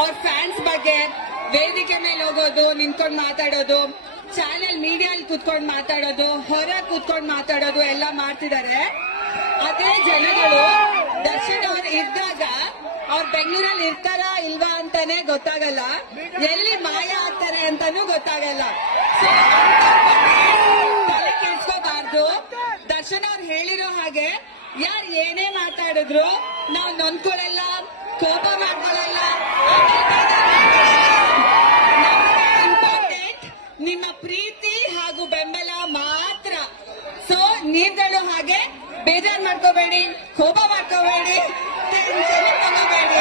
ಅವ್ರ ಫ್ಯಾನ್ಸ್ ಬಗ್ಗೆ ವೇದಿಕೆ ಮೇಲೆ ಹೋಗೋದು, ನಿಂತ್ಕೊಂಡು ಮಾತಾಡೋದು, ಚಾನೆಲ್ ಮೀಡಿಯಲ್ಲಿ ಕೂತ್ಕೊಂಡು ಮಾತಾಡೋದು, ಹೊರ ಕೂತ್ಕೊಂಡು ಮಾತಾಡೋದು ಎಲ್ಲ ಮಾಡ್ತಿದ್ದಾರೆ. ಅದೇ ಜನಗಳು ದರ್ಶನ್ ಅವ್ರು ಇದ್ದಾಗ ಅವ್ರು ಬೆಂಗಳೂರಲ್ಲಿ ಇರ್ತಾರಾ ಇಲ್ವಾ ಅಂತಾನೆ ಗೊತ್ತಾಗಲ್ಲ, ಎಲ್ಲಿ ಮಾಯ ಆಗ್ತಾರೆ ಅಂತಾನೂ ಗೊತ್ತಾಗಲ್ಲ. ತಲೆ ಕೆಡ್ಸ್ಕೋಬಾರ್ದು. ದರ್ಶನ್ ಅವ್ರು ಹೇಳಿರೋ ಹಾಗೆ ಯಾರು ಏನೇ ಮಾತಾಡಿದ್ರು ನಾವು ನೊಂದ್ಕೊಳ್ಳಲ್ಲ, ಕೋಪ ಮಾಡ್ಕೊಳ್ಳಲ್ಲ. ಇಂಪಾರ್ಟೆಂಟ್ ನಿಮ್ಮ ಪ್ರೀತಿ ಹಾಗೂ ಬೆಂಬಲ ಮಾತ್ರ. ಸೊ ನೀವುಗಳು ಹಾಗೆ ಬೇಜಾರ್ ಮಾಡ್ಕೋಬೇಡಿ, ಕೋಪ ಮಾಡ್ಕೋಬೇಡಿ, ಟೆನ್ಷನ್ ತಗೋಬೇಡಿ.